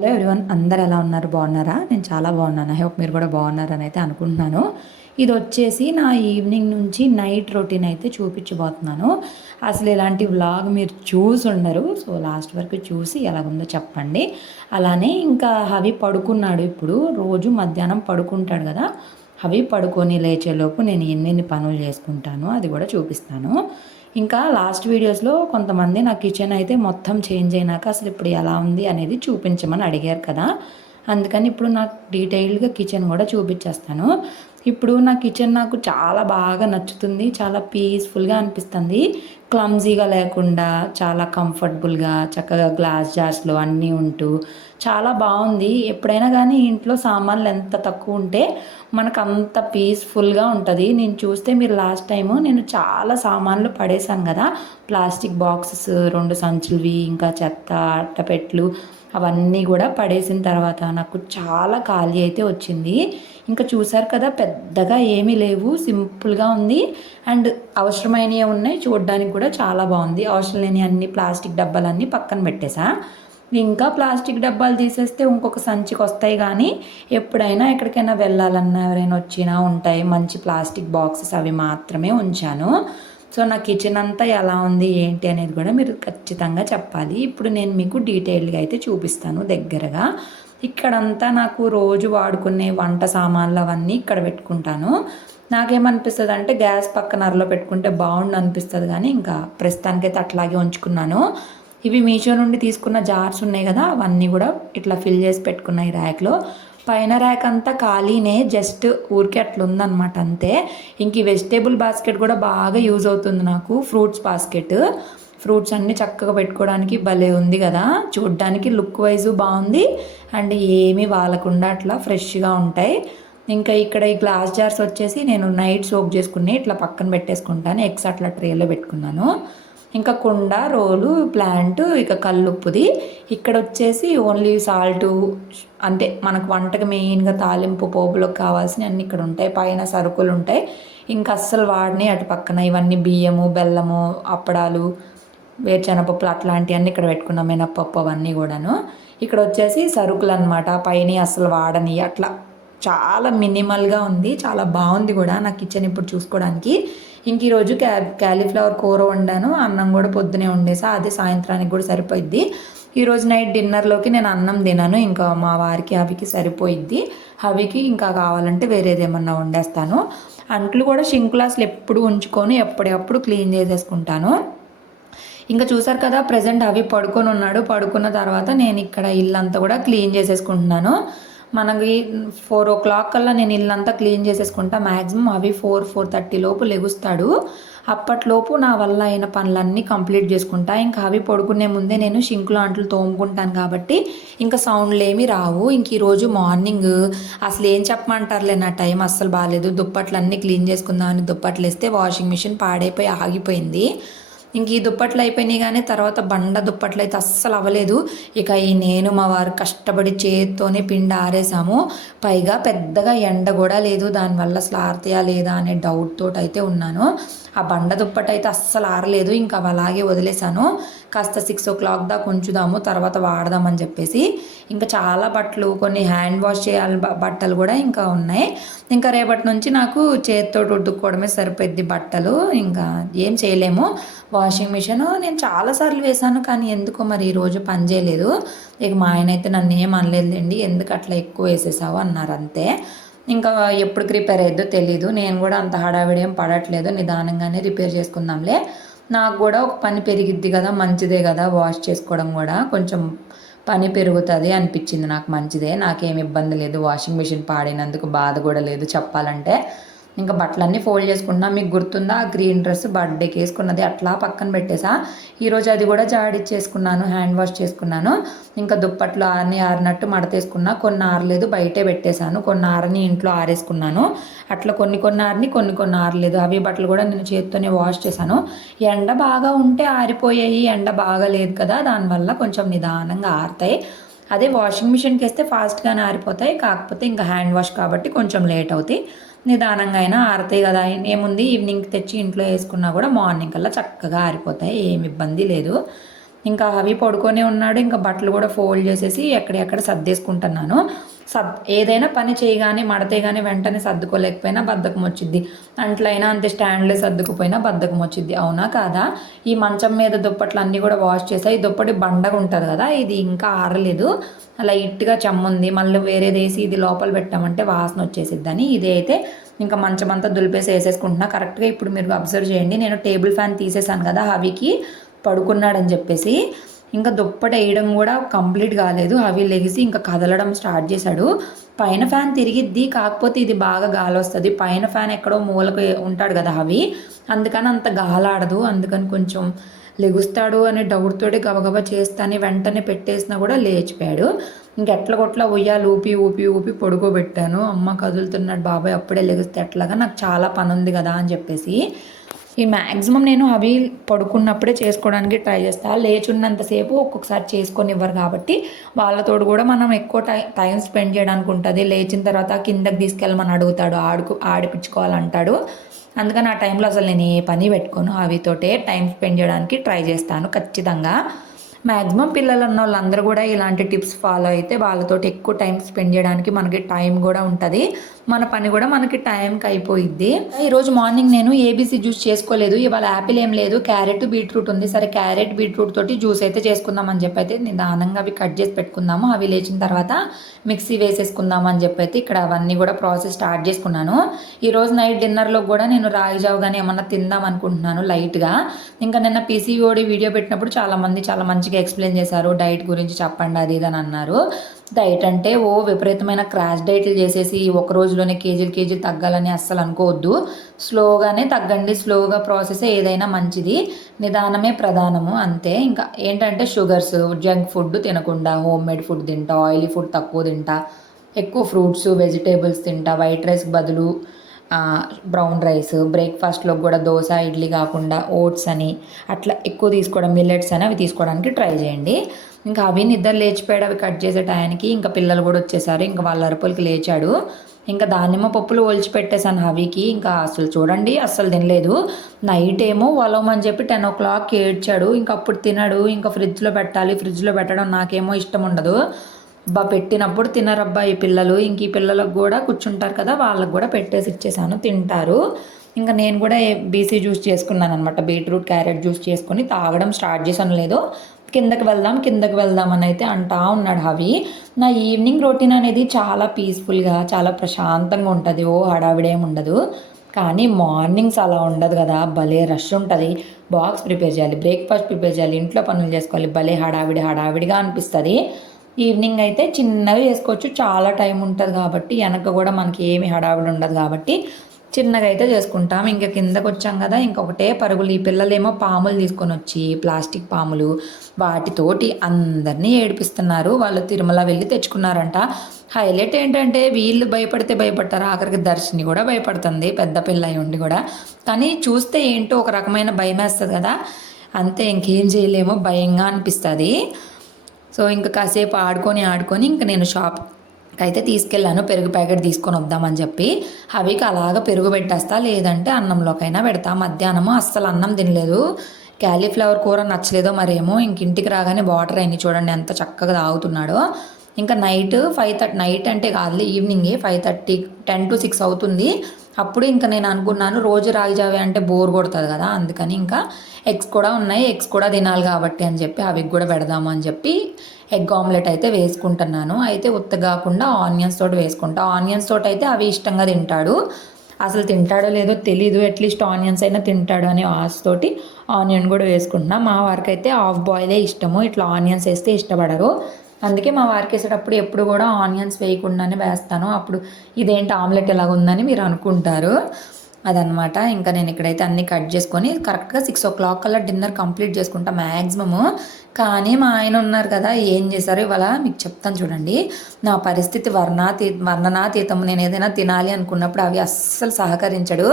Hello everyone, అందరు ఎలా ఉన్నారు? బాగున్నారా? నేను చాలా బాగున్నాను. ఐ హోప్ మీరు కూడా బాగున్నారని అయితే అనుకుంటున్నాను. ఇది వచ్చేసి నా ఈవినింగ్ నుంచి నైట్ రొటీన్ అయితే చూపించబోతున్నాను. అసలు ఇలాంటి వ్లాగ్ మీరు చూసి ఉండరు. సో లాస్ట్ వరకు చూసి ఎలాగుందో చెప్పండి. అలానే ఇంకా హవి పడుకున్నాడు. ఇప్పుడు రోజు మధ్యాహ్నం పడుకుంటాడు కదా, అవి పడుకొని లేచేలోపు నేను ఎన్నెన్ని పనులు చేసుకుంటానో అది కూడా చూపిస్తాను. ఇంకా లాస్ట్ వీడియోస్లో కొంతమంది నా కిచెన్ అయితే మొత్తం చేంజ్ అయినాక అసలు ఇప్పుడు ఎలా ఉంది అనేది చూపించమని అడిగారు కదా, అందుకని ఇప్పుడు నాకు డీటెయిల్డ్గా కిచెన్ కూడా చూపించేస్తాను. ఇప్పుడు నా కిచెన్ నాకు చాలా బాగా నచ్చుతుంది, చాలా పీస్ఫుల్గా అనిపిస్తుంది. క్లమ్జీగా లేకుండా చాలా కంఫర్టబుల్గా చక్కగా గ్లాస్ జార్స్లో అన్నీ ఉంటూ చాలా బాగుంది. ఎప్పుడైనా కానీ ఇంట్లో సామాన్లు ఎంత తక్కువ ఉంటే మనకు అంత పీస్ఫుల్గా ఉంటుంది. నేను చూస్తే మీరు లాస్ట్ టైము నేను చాలా సామాన్లు పడేశాను కదా, ప్లాస్టిక్ బాక్సెస్ 2 సంచులువి, ఇంకా చెత్త అట్టపెట్లు అవన్నీ కూడా పడేసిన తర్వాత నాకు చాలా ఖాళీ అయితే వచ్చింది. ఇంకా చూసారు కదా, పెద్దగా ఏమీ లేవు, సింపుల్గా ఉంది. అండ్ అవసరమైనవి ఉన్నాయి, చూడడానికి కూడా చాలా బాగుంది. అవసరం లేని అన్ని ప్లాస్టిక్ డబ్బాలన్నీ పక్కన పెట్టేసా. ఇంకా ప్లాస్టిక్ డబ్బాలు తీసేస్తే ఇంకొక సంచికి వస్తాయి, కానీ ఎప్పుడైనా ఎక్కడికైనా వెళ్ళాలన్నా ఎవరైనా వచ్చినా ఉంటాయి. మంచి ప్లాస్టిక్ బాక్సెస్ అవి మాత్రమే ఉంచాను. సో నా కిచెన్ అంతా ఎలా ఉంది ఏంటి అనేది కూడా మీరు ఖచ్చితంగా చెప్పాలి. ఇప్పుడు నేను మీకు డీటెయిల్గా అయితే చూపిస్తాను దగ్గరగా. ఇక్కడంతా నాకు రోజు వాడుకునే వంట సామాన్లు అవన్నీ ఇక్కడ పెట్టుకుంటాను. నాకేమనిపిస్తుంది అంటే గ్యాస్ పక్కన అరలో పెట్టుకుంటే బాగుండు అనిపిస్తుంది, కానీ ఇంకా ప్రస్తుతానికైతే అట్లాగే ఉంచుకున్నాను. ఇవి మీషో నుండి తీసుకున్న జార్స్ ఉన్నాయి కదా, అవన్నీ కూడా ఇట్లా ఫిల్ చేసి పెట్టుకున్నాయి ర్యాక్లో. పైన ర్యాక్ అంతా ఖాళీనే, జస్ట్ ఊరికే అట్లా ఉందన్నమాట అంతే. ఇంక ఈ వెజిటేబుల్ బాస్కెట్ కూడా బాగా యూజ్ అవుతుంది నాకు, ఫ్రూట్స్ బాస్కెట్. ఫ్రూట్స్ అన్నీ చక్కగా పెట్టుకోవడానికి భలే ఉంది కదా, చూడ్డానికి లుక్ వైజు బాగుంది. అండ్ ఏమీ వాలకుండా అట్లా ఫ్రెష్గా ఉంటాయి. ఇంకా ఇక్కడ ఈ గ్లాస్ జార్స్ వచ్చేసి నేను నైట్ సోక్ చేసుకుని ఇట్లా పక్కన పెట్టేసుకుంటాను, ఎగ్స్ అట్లా ట్రేలో పెట్టుకున్నాను. ఇంకా కుండ, రోలు, ప్లాంట్, ఇక కల్లుప్పుది. ఇక్కడ వచ్చేసి ఓన్లీ సాల్టు, అంటే మనకు వంటకు మెయిన్గా తాలింపు పోపులకు కావాల్సినవి అన్నీ ఇక్కడ ఉంటాయి. పైన సరుకులు ఉంటాయి. ఇంకా అస్సలు వాడిని అటు పక్కన ఇవన్నీ బియ్యము, బెల్లము, అప్పడాలు, వేరుశనగపప్పులు అట్లాంటివన్నీ ఇక్కడ పెట్టుకున్నాం, మినప్పప్పు అవన్నీ కూడాను. ఇక్కడ వచ్చేసి సరుకులు అనమాట, పైన అసలు వాడని అట్లా చాలా మినిమల్గా ఉంది, చాలా బాగుంది కూడా నా కిచెన్ ఇప్పుడు చూసుకోవడానికి. ఇంక ఈరోజు క్యాలీఫ్లవర్ కూర వండాను, అన్నం కూడా పొద్దునే వండేసా, అది సాయంత్రానికి కూడా సరిపోయిద్ది. ఈరోజు నైట్ డిన్నర్లోకి నేను అన్నం తినాను, ఇంకా మా వారికి హవికి సరిపోయిద్ది. హవికి ఇంకా కావాలంటే వేరేది ఏమన్నా వండేస్తాను. అంట్లు కూడా షింకులు అసలు ఎప్పుడు ఉంచుకొని ఎప్పుడప్పుడు క్లీన్ చేసేసుకుంటాను. ఇంకా చూసారు కదా, ప్రజెంట్ అవి పడుకొని ఉన్నాడు. పడుకున్న తర్వాత నేను ఇక్కడ ఇల్లంతా కూడా క్లీన్ చేసేసుకుంటున్నాను. మనకి 4 o'clock కల్లా నేను ఇల్లంతా క్లీన్ చేసేసుకుంటా. మ్యాక్సిమం అవి 4-4:30 లోపు లెగుస్తాడు. అప్పట్లోపు నా వల్ల అయిన పనులన్నీ కంప్లీట్ చేసుకుంటా. ఇంకా అవి పడుకునే ముందే నేను షింకులు అంట్లు తోముకుంటాను కాబట్టి ఇంకా సౌండ్లు ఏమీ రావు. ఇంక ఈరోజు మార్నింగ్ అసలు ఏం చెప్పమంటారులే, నా టైం అస్సలు బాగాలేదు. దుప్పట్లు అన్నీ క్లీన్ చేసుకుందామని దుప్పట్లు వేస్తే వాషింగ్ మిషన్ పాడైపోయి ఆగిపోయింది. ఇంక ఈ దుప్పట్లు అయిపోయినాయి, కానీ తర్వాత బండ దుప్పట్లు అయితే అస్సలు అవ్వలేదు. ఇక ఈ నేను మా వారు కష్టపడి చేత్తోనే పిండి ఆరేసాము. పైగా పెద్దగా ఎండ కూడా లేదు, దానివల్ల అసలు ఆరతాయా లేదా అనే డౌట్ తోటి అయితే ఉన్నాను. ఆ బండ దుప్పటి అయితే అస్సలు ఆరలేదు, ఇంకా అలాగే వదిలేశాను. కాస్త 6 o'clock దాకా ఉంచుదాము, తర్వాత వాడదామని చెప్పేసి. ఇంకా చాలా బట్టలు, కొన్ని హ్యాండ్ వాష్ చేయాలి బట్టలు కూడా ఇంకా ఉన్నాయి. ఇంకా రేపటి నుంచి నాకు చేతితో ఉతుక్కోవడమే సరిపోద్ది బట్టలు, ఇంకా ఏం చేయలేము. వాషింగ్ మిషన్ నేను చాలాసార్లు వేశాను, కానీ ఎందుకో మరి ఈరోజు పని చేయలేదు. ఇక మా ఆయన అయితే నన్ను ఏం అనలేదులేండి, ఎందుకు అట్లా ఎక్కువ వేసేసావు అన్నారు అంతే. ఇంకా ఎప్పటికి రిపేర్ అయ్యిద్దో తెలీదు. నేను కూడా అంత హడావిడి ఏం పడట్లేదు, నిదానంగానే రిపేర్ చేసుకుందాంలే. నాకు కూడా ఒక పని పెరిగిద్ది కదా, మంచిదే కదా, వాష్ చేసుకోవడం కూడా కొంచెం పని పెరుగుతుంది అనిపించింది నాకు. మంచిదే, నాకేం ఇబ్బంది లేదు. వాషింగ్ మిషన్ పాడినందుకు బాధ కూడా లేదు చెప్పాలంటే. ఇంకా బట్టలన్నీ ఫోల్డ్ చేసుకున్నా. మీకు గుర్తుందా, ఆ గ్రీన్ డ్రెస్ బర్త్డేకి వేసుకున్నది అట్లా పక్కన పెట్టేసా. ఈరోజు అది కూడా జాడిచ్చేసుకున్నాను, హ్యాండ్ వాష్ చేసుకున్నాను. ఇంకా దుప్పట్లు ఆరినట్టు మడతేసుకున్నా, కొన్ని ఆరలేదు బయటే పెట్టేశాను, కొన్ని ఆరని ఇంట్లో ఆరేసుకున్నాను. అట్లా కొన్ని ఆరిని, కొన్ని ఆరలేదు. అవి బట్టలు కూడా నేను చేత్తోనే వాష్ చేశాను. ఎండ బాగా ఉంటే ఆరిపోయాయి, ఎండ బాగా లేదు కదా, దానివల్ల కొంచెం నిదానంగా ఆరుతాయి. అదే వాషింగ్ మిషన్కి వేస్తే ఫాస్ట్గానే ఆరిపోతాయి, కాకపోతే ఇంకా హ్యాండ్ వాష్ కాబట్టి కొంచెం లేట్ అవుతాయి. నిదానంగా అయినా ఆరుతాయి కదా, ఏముంది ఈవినింగ్ తెచ్చి ఇంట్లో వేసుకున్నా కూడా మార్నింగ్ కల్లా చక్కగా ఆరిపోతాయి, ఏమి ఇబ్బంది లేదు. ఇంకా అవి పడుకొనే ఉన్నాడు. ఇంకా బట్టలు కూడా ఫోల్డ్ చేసేసి ఎక్కడెక్కడ సర్దేసుకుంటున్నాను. ఏదైనా పని చేయగానే మడతే కానీ వెంటనే సర్దుకోలేకపోయినా బద్ధకం వచ్చిద్ది. అంట్లయినా అంతే, స్టాండ్లే సర్దుకుపోయినా బద్ధకం వచ్చిద్ది. అవునా కాదా? ఈ మంచం మీద దుప్పట్లు అన్నీ కూడా వాష్ చేసా. ఈ దుప్పటి బండగా ఉంటుంది కదా, ఇది ఇంకా ఆరలేదు, లైట్గా చెమ్ముంది. మళ్ళీ వేరేది వేసి ఇది లోపల పెట్టామంటే వాసన వచ్చేసిద్దని ఇది అయితే ఇంకా మంచం అంతా దులిపేసి వేసేసుకుంటున్నా. కరెక్ట్గా ఇప్పుడు మీరు అబ్జర్వ్ చేయండి, నేను టేబుల్ ఫ్యాన్ తీసేసాను కదా హవికి పడుకున్నాడని చెప్పేసి, ఇంకా దుప్పటి వేయడం కూడా కంప్లీట్ కాలేదు. అవి లెగిసి ఇంకా కదలడం స్టార్ట్ చేశాడు. పైన ఫ్యాన్ తిరిగిద్ది, కాకపోతే ఇది బాగా గాలి వస్తుంది. పైన ఫ్యాన్ ఎక్కడో మూలకు ఉంటాడు కదా అవి, అందుకని అంత గాలాడదు. అందుకని కొంచెం లెగుస్తాడు అనే డౌట్ తోటి గబగబా చేస్తాను. వెంటనే పెట్టేసినా కూడా లేచిపోయాడు. ఇంకెట్ల కొట్లా ఉయ్యాలు ఊపి ఊపి ఊపి పడుకోబెట్టాను. అమ్మ కదులుతున్నాడు బాబాయ్, అప్పుడే లెగిస్తే ఎట్లాగా, నాకు చాలా పని ఉంది కదా అని చెప్పేసి ఈ మ్యాక్సిమం నేను అవి పడుకున్నప్పుడే చేసుకోవడానికి ట్రై చేస్తాను. లేచున్నంతసేపు ఒక్కొక్కసారి చేసుకొని ఇవ్వరు కాబట్టి వాళ్ళతోడు కూడా మనం ఎక్కువ టైం స్పెండ్ చేయడానికి ఉంటుంది. లేచిన తర్వాత కిందకి తీసుకెళ్ళమని అడుగుతాడు, ఆడిపించుకోవాలంటాడు. అందుకని ఆ టైంలో అసలు నేను ఏ పని పెట్టుకోను, అవితోటే టైం స్పెండ్ చేయడానికి ట్రై చేస్తాను ఖచ్చితంగా. మ్యాక్సిమం పిల్లలు ఉన్న వాళ్ళందరూ కూడా ఇలాంటి టిప్స్ ఫాలో అయితే వాళ్ళతోటి ఎక్కువ టైం స్పెండ్ చేయడానికి మనకి టైం కూడా ఉంటుంది, మన పని కూడా మనకి టైంకి అయిపోయిద్ది. ఈరోజు మార్నింగ్ నేను ఏబీసీ జ్యూస్ చేసుకోలేదు. ఇవాళ యాపిల్ ఏం లేదు, క్యారెట్ బీట్రూట్ ఉంది. సరే క్యారెట్ బీట్రూట్ తోటి జ్యూస్ అయితే చేసుకుందాం అని చెప్పి అయితే నిదానంగా అవి కట్ చేసి పెట్టుకుందాము. అవి లేచిన తర్వాత మిక్సీ వేసేసుకుందాం అని చెప్పి అయితే ఇక్కడ అవన్నీ కూడా ప్రాసెస్ స్టార్ట్ చేసుకున్నాను. ఈరోజు నైట్ డిన్నర్లో కూడా నేను రాగి జావ కానీ ఏమన్నా తిందాం అనుకుంటున్నాను లైట్గా. ఇంకా నిన్న పీసీఓడి వీడియో పెట్టినప్పుడు చాలామంది చాలా మంచిగా ఎక్స్ప్లెయిన్ చేశారు, డైట్ గురించి చెప్పండి అది ఇది అని అన్నారు. డైట్ అంటే ఓ విపరీతమైన క్రాష్ డైట్లు చేసేసి ఒక రోజులోనే కేజీలు తగ్గాలని అస్సలు అనుకోవద్దు. స్లోగానే తగ్గండి, స్లోగా ప్రాసెస్ ఏదైనా మంచిది, నిదానమే ప్రధానము అంతే. ఇంకా ఏంటంటే షుగర్స్, జంక్ ఫుడ్ తినకుండా హోమ్ మేడ్ ఫుడ్ తింటా, ఆయిలీ ఫుడ్ తక్కువ తింటా, ఎక్కువ ఫ్రూట్స్ వెజిటేబుల్స్ తింటా, వైట్ రైస్ బదులు బ్రౌన్ రైస్, బ్రేక్ఫాస్ట్లో కూడా దోశ ఇడ్లీ కాకుండా ఓట్స్ అని అట్లా ఎక్కువ తీసుకోవడం, మిల్లెట్స్ అని అవి తీసుకోవడానికి ట్రై చేయండి. ఇంకా అవి నిద్ర లేచిపోయాడు. అవి కట్ చేసే టయానికి ఇంకా పిల్లలు కూడా వచ్చేసారు. ఇంకా వాళ్ళ అరుపులకి లేచాడు. ఇంకా దానిమ్మ పప్పులు ఒలిచి పెట్టేశాను హవికి. ఇంకా అసలు చూడండి అస్సలు తినలేదు. నైట్ ఏమో వలవమని చెప్పి 10 o'clock ఏడ్చాడు. ఇంకా అప్పుడు తినడు. ఇంకా ఫ్రిడ్జ్లో పెట్టాలి, ఫ్రిడ్జ్లో పెట్టడం నాకేమో ఇష్టం ఉండదు. పెట్టినప్పుడు తినరబ్బా ఈ పిల్లలు. ఇంక ఈ పిల్లలకు కూడా కూర్చుంటారు కదా, వాళ్ళకు కూడా పెట్టేసి ఇచ్చేసాను, తింటారు. ఇంకా నేను కూడా బీసీ జ్యూస్ చేసుకున్నాను అనమాట. బీట్రూట్ క్యారెట్ జ్యూస్ చేసుకొని తాగడం స్టార్ట్ చేశాను. లేదో కిందకి వెళ్దాం అని అయితే అంటా ఉన్నాడు హవి. నా ఈవినింగ్ రొటీన్ అనేది చాలా పీస్ఫుల్గా చాలా ప్రశాంతంగా ఉంటుంది, ఓ హడావిడేం ఉండదు. కానీ మార్నింగ్స్ అలా ఉండదు కదా, భలే రష్ ఉంటుంది. బాక్స్ ప్రిపేర్ చేయాలి, బ్రేక్ఫాస్ట్ ప్రిపేర్ చేయాలి, ఇంట్లో పనులు చేసుకోవాలి, భలే హడావిడిగా అనిపిస్తుంది. ఈవినింగ్ అయితే చిన్నగా చేసుకోవచ్చు, చాలా టైం ఉంటుంది కాబట్టి, వెనక కూడా మనకి ఏమి హడావిడి ఉండదు కాబట్టి చిన్నగా అయితే చేసుకుంటాం. ఇంకా కిందకు వచ్చాం కదా, ఇంకొకటే పరుగులు. ఈ పిల్లలేమో పాములు తీసుకొని వచ్చి, ప్లాస్టిక్ పాములు, వాటితోటి అందరినీ ఏడిపిస్తున్నారు. వాళ్ళు తిరుమల వెళ్ళి తెచ్చుకున్నారంట. హైలైట్ ఏంటంటే వీళ్ళు భయపడితే భయపడతారు, ఆఖరికి దర్శిని కూడా భయపడుతుంది, పెద్ద పిల్ల అయి ఉండి కూడా. కానీ చూస్తే ఏంటో ఒక రకమైన భయం వేస్తుంది కదా, అంతే, ఇంకేం చేయలేమో, భయంగా అనిపిస్తుంది. సో ఇంకా కాసేపు ఆడుకొని ఇంకా నేను షాప్కి అయితే తీసుకెళ్ళాను, పెరుగు ప్యాకెట్ తీసుకొని వద్దామని చెప్పి. అవికి అలాగ పెరుగు పెట్టేస్తా, లేదంటే అన్నంలోకైనా పెడతా. మధ్యాహ్నము అస్సలు అన్నం తినలేదు, క్యాలీఫ్లవర్ కూర నచ్చలేదో మరేమో. ఇంటికి రాగానే వాటర్ అన్ని చూడండి ఎంత చక్కగా తాగుతున్నాడో. ఇంకా నైట్ 5:30, నైట్ అంటే కాదు ఈవినింగే 5:30, 10 to 6 అవుతుంది. అప్పుడు ఇంకా నేను అనుకున్నాను రోజు రాగి జావే అంటే బోర్ కొడుతుంది కదా, అందుకని ఇంకా ఎగ్స్ కూడా ఉన్నాయి, ఎగ్స్ కూడా తినాలి కాబట్టి అని చెప్పి అవి కూడా పెడదాము అని చెప్పి ఎగ్ ఆమ్లెట్ అయితే వేసుకుంటున్నాను. అయితే ఉత్త కాకుండా ఆనియన్స్ తోటి వేసుకుంటా. ఆనియన్స్ తోటి అయితే అవి ఇష్టంగా తింటాడు. అసలు తింటాడో లేదో తెలీదు, అట్లీస్ట్ ఆనియన్స్ అయినా తింటాడు అనే ఆశతోటి ఆనియన్ కూడా వేసుకుంటున్నా. మా వారికి అయితే హాఫ్ బాయిలే ఇష్టము, ఇట్లా ఆనియన్స్ వేస్తే ఇష్టపడరు. అందుకే మా వారికి వేసేటప్పుడు ఎప్పుడు కూడా ఆనియన్స్ వేయకుండానే వేస్తాను. అప్పుడు ఇదేంటి ఆమ్లెట్ ఎలాగ ఉందని మీరు అనుకుంటారు, అదనమాట. ఇంకా నేను ఇక్కడైతే అన్నీ కట్ చేసుకొని కరెక్ట్గా 6 o'clock కల్లా డిన్నర్ కంప్లీట్ చేసుకుంటా మ్యాక్సిమము. కానీ మా ఆయన ఉన్నారు కదా, ఏం చేశారు ఇవాళ మీకు చెప్తాను చూడండి. నా పరిస్థితి వర్ణనాతీతం. నేను ఏదైనా తినాలి అనుకున్నప్పుడు అవి అస్సలు సహకరించడు.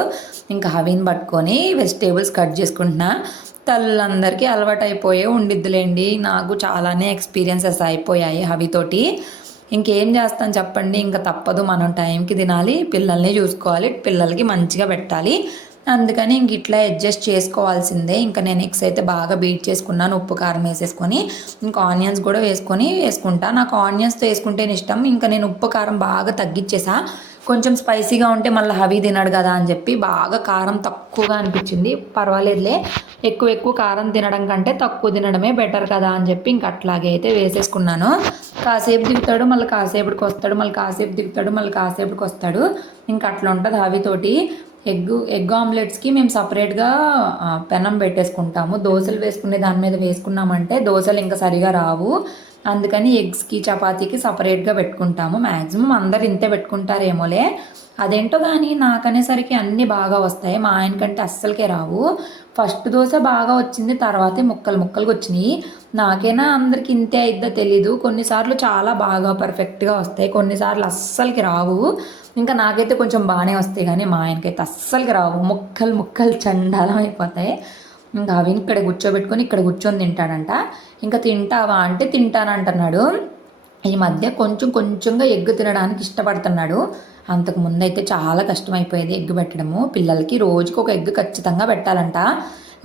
ఇంకా అవిని పట్టుకొని వెజిటేబుల్స్ కట్ చేసుకుంటున్నా. తల్లందరికీ అలవాటు అయిపోయే ఉండిద్దులేండి, నాకు చాలానే ఎక్స్పీరియన్సెస్ అయిపోయాయి అవితోటి. ఇంకేం చేస్తాను చెప్పండి, ఇంకా తప్పదు, మనం టైంకి తినాలి, పిల్లల్ని చూసుకోవాలి, పిల్లలకి మంచిగా పెట్టాలి. అందుకని ఇంక ఇట్లా అడ్జస్ట్ చేసుకోవాల్సిందే. ఇంకా నేను ఎగ్స్ అయితే బాగా బీట్ చేసుకున్నాను, ఉప్పు కారం వేసేసుకొని. ఇంకా ఆనియన్స్ కూడా వేసుకుంటా. నాకు ఆనియన్స్తో వేసుకుంటేనే ఇష్టం. ఇంకా నేను ఉప్పు కారం బాగా తగ్గించేసా. కొంచెం స్పైసీగా ఉంటే మళ్ళీ హవీ తినడు కదా అని చెప్పి బాగా కారం తక్కువగా అనిపించింది. పర్వాలేదులే, ఎక్కువ కారం తినడం కంటే తక్కువ తినడమే బెటర్ కదా అని చెప్పి ఇంక అట్లాగే అయితే వేసేసుకున్నాను. కాసేపు దిగుతాడు, మళ్ళీ కాసేపటికి వస్తాడు, మళ్ళీ కాసేపు దిగుతాడు, మళ్ళీ కాసేపటికి వస్తాడు. ఇంకా అట్లా ఉంటుంది హవీతోటి. ఎగ్ ఆమ్లెట్స్కి మేము సపరేట్గా పెనం పెట్టేసుకుంటాము. దోశలు వేసుకునే దాని మీద వేసుకున్నామంటే దోశలు ఇంకా సరిగా రావు. అందుకని ఎగ్స్కి చపాతీకి సపరేట్గా పెట్టుకుంటాము. మ్యాక్సిమం అందరు ఇంతే పెట్టుకుంటారేమోలే. అదేంటో కానీ నాకనేసరికి అన్నీ బాగా వస్తాయి, మా ఆయనకంటే అస్సలకే రావు. ఫస్ట్ దోశ బాగా వచ్చింది, తర్వాతే ముక్కలుగా వచ్చినాయి. నాకైనా అందరికి ఇంతే అయిద్దో తెలీదు. కొన్నిసార్లు చాలా బాగా పర్ఫెక్ట్గా వస్తాయి, కొన్నిసార్లు అస్సలకి రావు. ఇంకా నాకైతే కొంచెం బాగానే వస్తాయి, కానీ మా ఆయనకైతే అస్సలకి రావు. ముక్కలు చండాలం అయిపోతాయి. ఇంకా అవి ఇక్కడ కూర్చోబెట్టుకొని ఇక్కడ కూర్చొని తింటాడంట. ఇంకా తింటావా అంటే తింటానంటున్నాడు. ఈ మధ్య కొంచెంగా ఎగ్ తినడానికి ఇష్టపడుతున్నాడు. అంతకు ముందు అయితే చాలా కష్టమైపోయేది ఎగ్ పెట్టడము. పిల్లలకి రోజుకి ఒక ఎగ్ ఖచ్చితంగా పెట్టాలంట,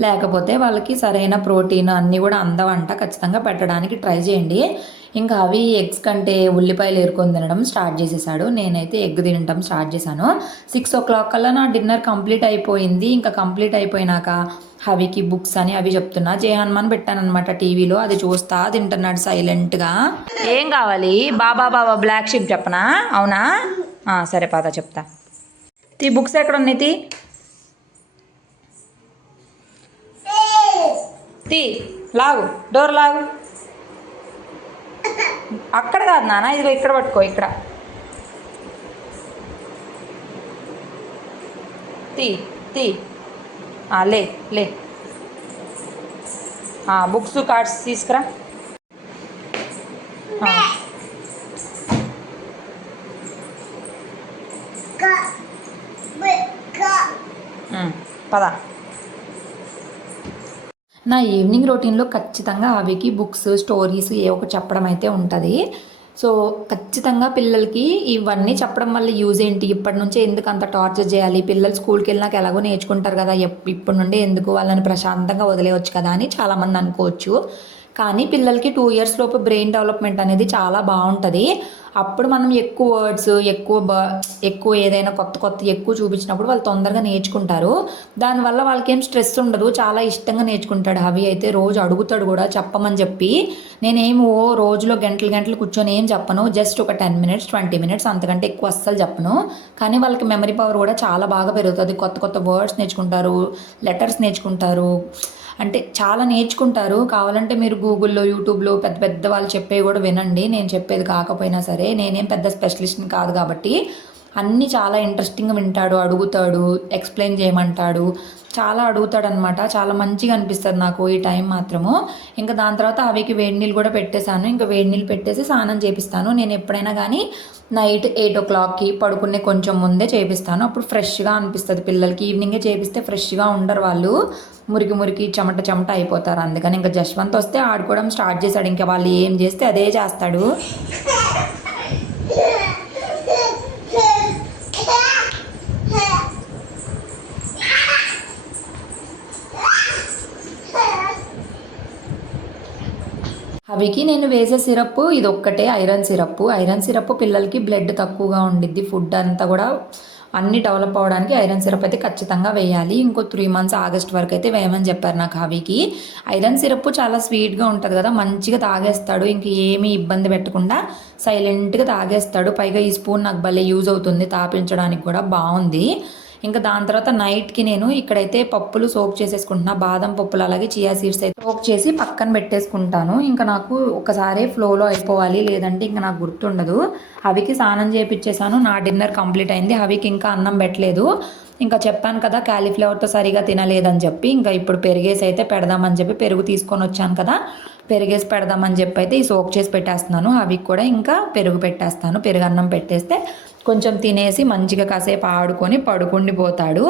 లేకపోతే వాళ్ళకి సరైన ప్రోటీన్ అన్నీ కూడా అందవంట. ఖచ్చితంగా పెట్టడానికి ట్రై చేయండి. ఇంకా అవి ఎగ్స్ కంటే ఉల్లిపాయలు ఏరుకొని తినడం స్టార్ట్ చేసేసాడు. నేనైతే ఎగ్ తినడం స్టార్ట్ చేశాను. 6 o'clock కల్లా నా డిన్నర్ కంప్లీట్ అయిపోయింది. ఇంకా కంప్లీట్ అయిపోయినాక హవికి బుక్స్ అని అవి చెప్తున్నా. జే హనుమాన్ పెట్టానమాట టీవీలో, అది చూస్తా తింటున్నాడు సైలెంట్గా. ఏం కావాలి? బాబా బ్లాక్ షిప్ చెప్పనా? అవునా, సరే పాత చెప్తా. తీ బుక్స్ ఎక్కడ ఉన్నాయి? తీ లాగు, డోర్ లాగు. అక్కడ కాదు నాన్న, ఇదిగో ఇక్కడ పట్టుకో. ఇక్కడ తీ లే బుక్స్ కార్డ్స్ తీసుకురా. పద. నా ఈవినింగ్ రొటీన్లో ఖచ్చితంగా అవికి బుక్స్, స్టోరీస్ ఏ ఒకటి చెప్పడం అయితే ఉంటుంది. సో ఖచ్చితంగా పిల్లలకి ఇవన్నీ చెప్పడం వల్ల యూజ్ ఏంటి? ఇప్పటి నుంచే ఎందుకు అంత టార్చర్ చేయాలి? పిల్లలు స్కూల్కి వెళ్ళినాక ఎలాగో నేర్చుకుంటారు కదా, ఇప్పటి నుండే ఎందుకు వాళ్ళని ప్రశాంతంగా వదిలేయచ్చు కదా అని చాలామంది అనుకోవచ్చు. కానీ పిల్లలకి 2 years లోపు బ్రెయిన్ డెవలప్మెంట్ అనేది చాలా బాగుంటుంది. అప్పుడు మనం ఎక్కువ వర్డ్స్, ఎక్కువ ఏదైనా కొత్త ఎక్కువ చూపించినప్పుడు వాళ్ళు తొందరగా నేర్చుకుంటారు. దానివల్ల వాళ్ళకి ఏం స్ట్రెస్ ఉండదు, చాలా ఇష్టంగా నేర్చుకుంటాడు. అవి అయితే రోజు అడుగుతాడు కూడా చెప్పమని చెప్పి. నేనేమో రోజులో గంటలు కూర్చొని ఏం చెప్పను, జస్ట్ ఒక 10 minutes 20 minutes, అంతకంటే ఎక్కువ అస్సలు చెప్పను. కానీ వాళ్ళకి మెమరీ పవర్ కూడా చాలా బాగా పెరుగుతుంది. కొత్త వర్డ్స్ నేర్చుకుంటారు, లెటర్స్ నేర్చుకుంటారు, అంటే చాలా నేర్చుకుంటారు. కావాలంటే మీరు గూగుల్లో, యూట్యూబ్లో పెద్ద వాళ్ళు చెప్పేవి కూడా వినండి. నేను చెప్పేది కాకపోయినా సరే, నేనేం పెద్ద స్పెషలిస్ట్ని కాదు కాబట్టి అన్నీ చాలా ఇంట్రెస్టింగ్గా వింటాడు, అడుగుతాడు, ఎక్స్ప్లెయిన్ చేయమంటాడు, చాలా అడుగుతాడు అనమాట. చాలా మంచిగా అనిపిస్తుంది నాకు ఈ టైం మాత్రము. ఇంకా దాని తర్వాత అవికి వేడి నీళ్ళు కూడా పెట్టేశాను. ఇంకా వేడి నీళ్ళు పెట్టేసి స్నానం చేపిస్తాను. నేను ఎప్పుడైనా కానీ నైట్ 8 o'clockకి పడుకునే కొంచెం ముందే చేపిస్తాను. అప్పుడు ఫ్రెష్గా అనిపిస్తుంది పిల్లలకి. ఈవినింగే చేపిస్తే ఫ్రెష్గా ఉండరు వాళ్ళు, మురికి చెమట అయిపోతారు. అందుకని ఇంకా జశ్వంత్ వస్తే ఆడుకోవడం స్టార్ట్ చేశాడు. ఇంకా వాళ్ళు ఏం చేస్తే అదే చేస్తాడు. అవికి నేను వేసే సిరప్ ఇది ఒక్కటే, ఐరన్ సిరప్. పిల్లలకి బ్లడ్ తక్కువగా ఉండిద్ది, ఫుడ్ అంతా కూడా అన్నీ డెవలప్ అవ్వడానికి ఐరన్ సిరప్ అయితే ఖచ్చితంగా వేయాలి. ఇంకో 3 months ఆగస్ట్ వరకు అయితే వేయమని చెప్పారు నాకు హవికి. ఐరన్ సిరప్ చాలా స్వీట్గా ఉంటుంది కదా, మంచిగా తాగేస్తాడు. ఇంక ఏమీ ఇబ్బంది పెట్టకుండా సైలెంట్గా తాగేస్తాడు. పైగా ఈ స్పూన్ నాకు భలే యూజ్ అవుతుంది, తాపించడానికి కూడా బాగుంది. ఇంకా దాని తర్వాత నైట్కి నేను ఇక్కడైతే పప్పులు సోక్ చేసేసుకుంటున్నా. బాదం పప్పులు అలాగే చియా సీడ్స్ అయితే సోక్ చేసి పక్కన పెట్టేసుకుంటాను. ఇంకా నాకు ఒకసారి ఫ్లోలో అయిపోవాలి, లేదంటే ఇంకా నాకు గుర్తుండదు. అవికి స్నానం చేయించేసాను. నా డిన్నర్ కంప్లీట్ అయింది. అవికి ఇంకా అన్నం పెట్టలేదు. ఇంకా చెప్పాను కదా క్యాలీఫ్లవర్తో సరిగా తినలేదని చెప్పి, ఇంకా ఇప్పుడు పెరిగేసి అయితే పెడదామని చెప్పి పెరుగు తీసుకొని వచ్చాను కదా, పెరిగేసి పెడదామని చెప్పి అయితే ఈ సోక్ చేసి పెట్టేస్తున్నాను. అవికి కూడా ఇంకా పెరుగు పెట్టేస్తాను. పెరుగు అన్నం పెట్టేస్తే కొంచెం తినేసి మంచిగా కాసేపు ఆడుకొని పడుకుండిపోతాడు.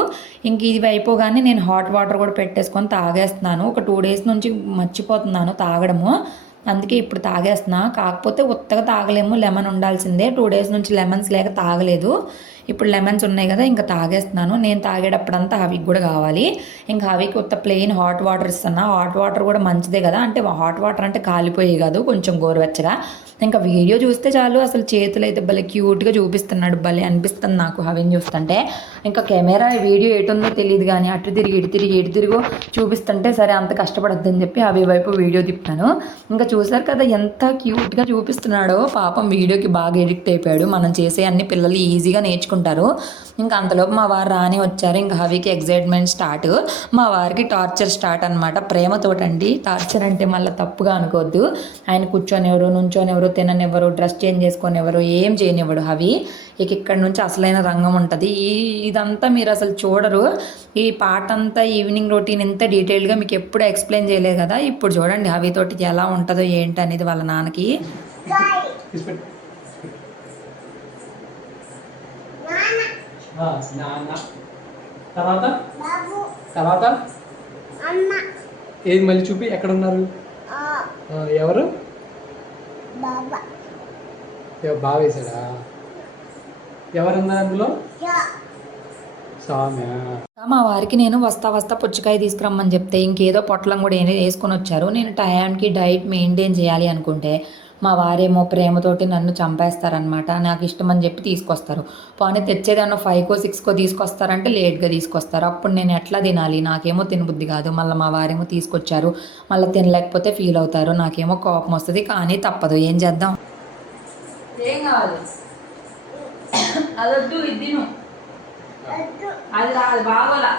ఇంక ఇది అయిపోగానే నేను హాట్ వాటర్ కూడా పెట్టేసుకొని తాగేస్తున్నాను. ఒక 2 days నుంచి మర్చిపోతున్నాను తాగడము, అందుకే ఇప్పుడు తాగేస్తున్నా. కాకపోతే ఉత్తగా తాగలేము, లెమన్ ఉండాల్సిందే. 2 days నుంచి లెమన్స్ లేక తాగలేదు. ఇప్పుడు లెమన్స్ ఉన్నాయి కదా, ఇంకా తాగేస్తున్నాను. నేను తాగేటప్పుడంతా హవికి కూడా కావాలి. ఇంకా హవికి ఉత్త ప్లెయిన్ హాట్ వాటర్ ఇస్తున్నా. హాట్ వాటర్ కూడా మంచిదే కదా, అంటే హాట్ వాటర్ అంటే కాలిపోయే కాదు, కొంచెం గోరువెచ్చగా. ఇంకా వీడియో చూస్తే చాలు, అసలు చేతులు అయితే భలే క్యూట్గా చూపిస్తున్నాడు, భలే అనిపిస్తుంది నాకు హవిని చూస్తుంటే. ఇంకా కెమెరా వీడియో ఎటుందో తెలియదు కానీ అటు తిరిగి ఇటు తిరిగి చూపిస్తుంటే సరే అంత కష్టపడద్దని చెప్పి హవి వైపు వీడియో తిప్పాను. ఇంకా చూసారు కదా ఎంత క్యూట్గా చూపిస్తున్నాడో. పాపం వీడియోకి బాగా ఎడిక్ట్ అయిపోయాడు. మనం చేసే అన్ని పిల్లలు ఈజీగా నేర్చుకుంటారు. ఇంకా అంతలోపు మా వారు రాని వచ్చారు. ఇంకా హవికి ఎగ్జైట్మెంట్ స్టార్ట్, మా వారికి టార్చర్ స్టార్ట్ అనమాట. ప్రేమతోటండి. టార్చర్ అంటే మళ్ళీ తప్పుగా అనుకోవద్దు. ఆయన కూర్చొనివ్వరు, నుంచోనివ్వరు, తిననివ్వరు, డ్రెస్ చేంజ్ చేసుకొనివ్వరు, ఏం చేయనివ్వడు హవి. ఇక ఇక్కడ నుంచి అసలైన రంగం ఉంటుంది. ఇదంతా మీరు అసలు చూడరు. ఈ పాట అంతా ఈవినింగ్ రొటీన్ ఇంత డీటెయిల్గా మీకు ఎప్పుడు ఎక్స్ప్లెయిన్ చేయలేదు కదా. ఇప్పుడు చూడండి హవితోటి ఎలా ఉంటుందో ఏంటి అనేది వాళ్ళ నాన్నకి. తర్వాత తర్వాత ఏది మళ్ళీ చూపి, ఎక్కడ ఉన్నారు, ఎవరు బాగా వేసాడా, ఎవరున్నారు అందులో, స్వామి. మా వారికి నేను వస్తా పుచ్చకాయ తీసుకురమ్మని చెప్తే ఇంకేదో పొట్లం కూడా వేసుకొని వచ్చారు. నేను టైంకి డైట్ మెయింటైన్ చేయాలి అనుకుంటే మా వారేమో ప్రేమతోటి నన్ను చంపేస్తారనమాట. నాకు ఇష్టం అని చెప్పి తీసుకొస్తారు. పోనీ తెచ్చేదాన్ని 5కో 6కో తీసుకొస్తారంటే లేట్గా తీసుకొస్తారు. అప్పుడు నేను ఎట్లా తినాలి, నాకేమో తినబుద్ధి కాదు. మళ్ళీ మా వారేమో తీసుకొచ్చారు, మళ్ళీ తినలేకపోతే ఫీల్ అవుతారు, నాకేమో కోపం వస్తుంది. కానీ తప్పదు, ఏం చేద్దాం. ఏం కావాలి అదొద్దు, ఇది అది రాదు బాగోలా.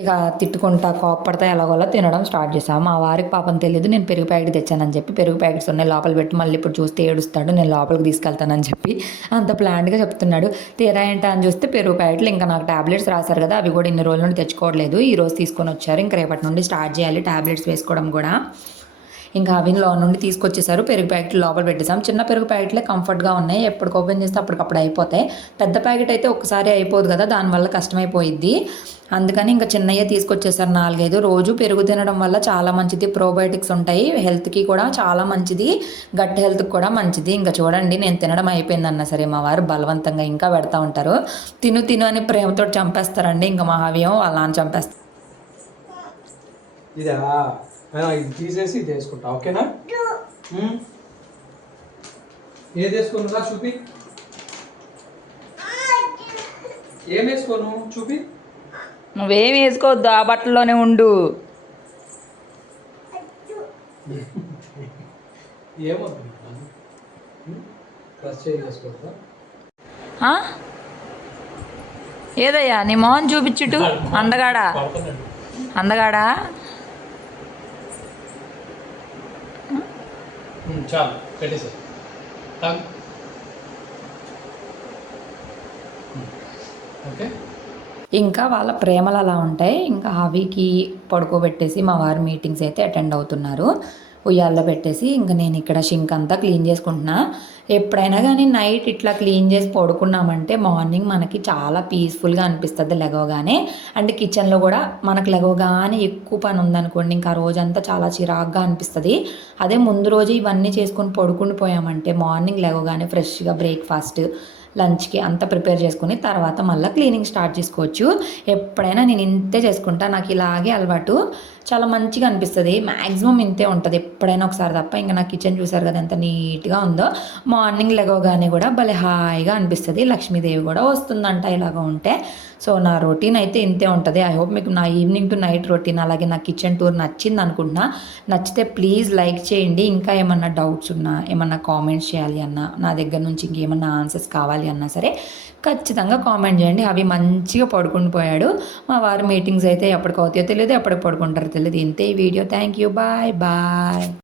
ఇక తిట్టుకుంటా కోప్పడతా ఎలాగోలా తినడం స్టార్ట్ చేసాము. మా వారికి పాపం తెలియదు నేను పెరుగు ప్యాకెట్ తెచ్చానని చెప్పి. పెరుగు ప్యాకెట్స్ ఉన్నాయి లోపల పెట్టి, మళ్ళీ ఇప్పుడు చూస్తే ఏడుస్తాడు, నేను లోపలికి తీసుకెళ్తానని చెప్పి అంత ప్లాన్గా చెప్తున్నాడు. తీరా ఏంటా అని చూస్తే పెరుగు ప్యాకెట్లు. ఇంకా నాకు ట్యాబ్లెట్స్ రాశారు కదా, అవి కూడా ఇన్ని రోజుల నుండి తెచ్చుకోవట్లేదు, ఈరోజు తీసుకొని వచ్చారు. ఇంకా రేపటి నుండి స్టార్ట్ చేయాలి ట్యాబ్లెట్స్ వేసుకోవడం కూడా. ఇంకా అవిని లో నుండి తీసుకొచ్చేసారు. పెరుగు ప్యాకెట్లు లోపల పెట్టేసాం. చిన్న పెరుగు ప్యాకెట్లే కంఫర్ట్గా ఉన్నాయి, ఎప్పటికి ఓపెన్ చేస్తే అప్పటికప్పుడు అయిపోతాయి. పెద్ద ప్యాకెట్ అయితే ఒక్కసారి అయిపోదు కదా, దానివల్ల కష్టమైపోయిద్ది. అందుకని ఇంకా చిన్నయ్యే తీసుకొచ్చేసారు 4-5. రోజు పెరుగు తినడం వల్ల చాలా మంచిది, ప్రోబయోటిక్స్ ఉంటాయి, హెల్త్కి కూడా చాలా మంచిది, గట్ హెల్త్కి కూడా మంచిది. ఇంకా చూడండి నేను తినడం అయిపోయిందన్న సరే మా వారు బలవంతంగా ఇంకా పెడతా ఉంటారు. తిను అని ప్రేమతో చంపేస్తారండి. ఇంకా మా హవ్యం వాళ్ళ నాన్న చంపేస్తారు. ఇది తీసేసి ఇది వేసుకుంటా, ఓకేనా? ఏది వేసుకోనురా చూపి, ఏం వేసుకోను చూపి. నువ్వేమి వేసుకోవద్దు, ఆ బట్టల్లోనే ఉండు. ఏమొద్దు, ప్రెస్ చేసుకోవద్దా? ఏదయ్యా నీ మోహన్ చూపించుటు, అందగాడా అందగాడా. చాలు పెట్టేసా. ఓకే. ఇంకా వాళ్ళ ప్రేమలు అలా ఉంటాయి. ఇంకా హవికి పడుకోబెట్టేసి మా వారు మీటింగ్స్ అయితే అటెండ్ అవుతున్నారు. ఉయ్యాల్లో పెట్టేసి ఇంకా నేను ఇక్కడ షింక్ అంతా క్లీన్ చేసుకుంటున్నా. ఎప్పుడైనా కానీ నైట్ ఇట్లా క్లీన్ చేసి పడుకున్నామంటే మార్నింగ్ మనకి చాలా పీస్ఫుల్గా అనిపిస్తుంది లెగవగానే. అండ్ కిచెన్లో కూడా మనకు లెగవగానే ఎక్కువ పని ఉందనుకోండి, ఇంకా ఆ రోజంతా చాలా చిరాగ్గా అనిపిస్తుంది. అదే ముందు రోజు ఇవన్నీ చేసుకొని పడుకుని పోయామంటే మార్నింగ్ లెగవగానే ఫ్రెష్గా బ్రేక్ఫాస్ట్, లంచ్కి అంతా ప్రిపేర్ చేసుకుని తర్వాత మళ్ళీ క్లీనింగ్ స్టార్ట్ చేసుకోవచ్చు. ఎప్పుడైనా నేను ఇంతే చేసుకుంటా, నాకు ఇలాగే అలవాటు, చాలా మంచిగా అనిపిస్తుంది. మ్యాక్సిమం ఇంతే ఉంటుంది ఎప్పుడైనా ఒకసారి తప్ప. ఇంకా నా కిచెన్ చూసారు కదా ఎంత నీట్గా ఉందో. మార్నింగ్ లెగవగానే కూడా భలే హాయిగా అనిపిస్తుంది. లక్ష్మీదేవి కూడా వస్తుందంట ఇలాగ ఉంటే. సో నా రొటీన్ అయితే ఇంతే ఉంటుంది. ఐ హోప్ మీకు నా ఈవినింగ్ టు నైట్ రొటీన్ అలాగే నా కిచెన్ టూర్ నచ్చింది అనుకుంటున్నా. నచ్చితే ప్లీజ్ లైక్ చేయండి. ఇంకా ఏమన్నా డౌట్స్ ఉన్నా, ఏమన్నా కామెంట్స్ చేయాలి అన్నా, నా దగ్గర నుంచి ఇంకేమన్నా ఆన్సర్స్ కావాలి అన్నా సరే ఖచ్చితంగా కామెంట్ చేయండి. అవి మంచిగా పడుకుని పోయాడు. మా వారి మీటింగ్స్ అయితే ఎప్పటికవుతాయో తెలియదు, ఎప్పటికి పడుకుంటారో తెలియదు. ఇంతే ఈ వీడియో. Thank you, bye bye.